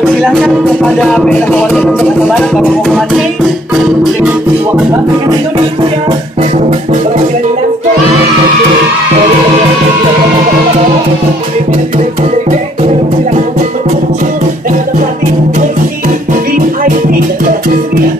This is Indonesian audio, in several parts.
Silakan kepada pihak kawasan Jakarta Barat kalau mau memancing uang bank Indonesia perwakilan UNESCO dan ada pelatih VIP dan seterusnya.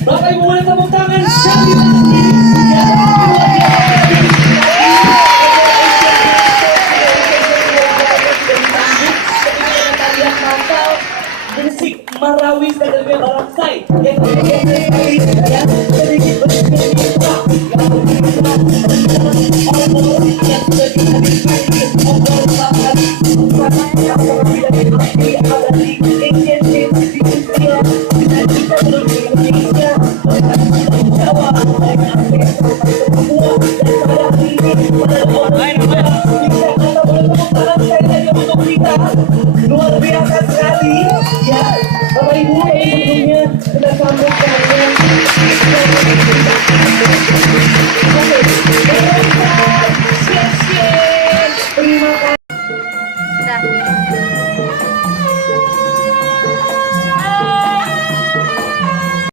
Bapak Ibu boleh tepuk tangan sekali lagi. Bersik marawis dan juga barongsai yang sedikit bercerita yang semua. Dan pada hari ini, pada momen kita, bisa kata boleh tepuk tangan sekali lagi untuk kita. Luar biasa sekali. Ya, Bapak Ibu, sebelumnya kita sambut